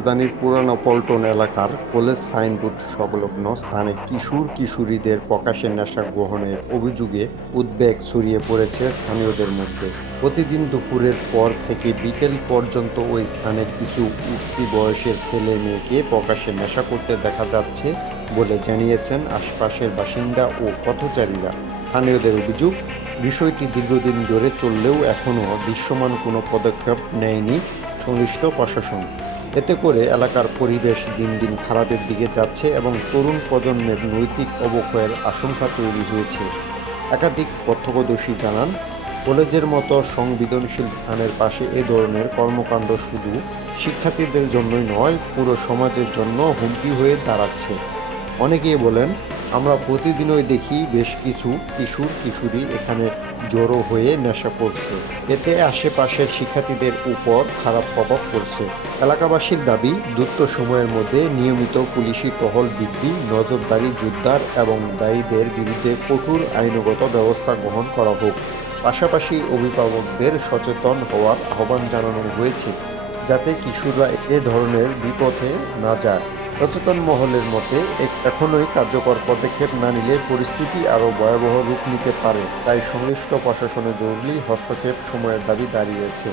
রাজধানীর পুরানো পল্টন এলাকার কলেজ সাইনবোর্ড সংলগ্ন স্থানে কিশোরীদের প্রকাশ্যে নেশা গ্রহণের অভিযোগে উদ্বেগ ছড়িয়ে পড়েছে স্থানীয়দের মধ্যে। প্রতিদিন দুপুরের পর থেকে বিকেল পর্যন্ত ওই স্থানে কিছু উঠতি বয়সের ছেলে মেয়েকে প্রকাশ্যে নেশা করতে দেখা যাচ্ছে বলে জানিয়েছেন আশপাশের বাসিন্দা ও পথচারীরা। স্থানীয়দের অভিযোগ, বিষয়টি দীর্ঘদিন ধরে চললেও এখনও দৃশ্যমান কোনো পদক্ষেপ নেয়নি সংশ্লিষ্ট প্রশাসন। এতে করে এলাকার পরিবেশ দিন দিন খারাপের দিকে যাচ্ছে এবং তরুণ প্রজন্মের নৈতিক অবক্ষয়ের আশঙ্কা তৈরি হয়েছে। একাধিক প্রত্যক্ষদর্শী জানান, কলেজের মতো সংবেদনশীল স্থানের পাশে এ ধরনের কর্মকাণ্ড শুধু শিক্ষার্থীদের জন্যই নয়, পুরো সমাজের জন্য হুমকি হয়ে দাঁড়াচ্ছে। অনেকেই বলেন, আমরা প্রতিদিনই দেখি বেশ কিছু কিশোরী এখানে জড়ো হয়ে নেশা করছে। এতে আশেপাশের শিক্ষার্থীদের উপর খারাপ প্রভাব পড়ছে। এলাকাবাসীর দাবি, দ্রুত সময়ের মধ্যে নিয়মিত পুলিশি টহল বৃদ্ধি, নজরদারি জোরদার এবং দায়ীদের বিরুদ্ধে কঠোর আইনগত ব্যবস্থা গ্রহণ করা হোক। পাশাপাশি অভিভাবকদের সচেতন হওয়ার আহ্বান জানানো হয়েছে, যাতে কিশোররা এ ধরনের বিপথে না যায়। সচেতন মহলের মতে, এখনই কার্যকর পদক্ষেপ না নিলে পরিস্থিতি আরও ভয়াবহ রূপ নিতে পারে। তাই সংশ্লিষ্ট প্রশাসনের জরুরি হস্তক্ষেপ সময়ের দাবি দাঁড়িয়েছে।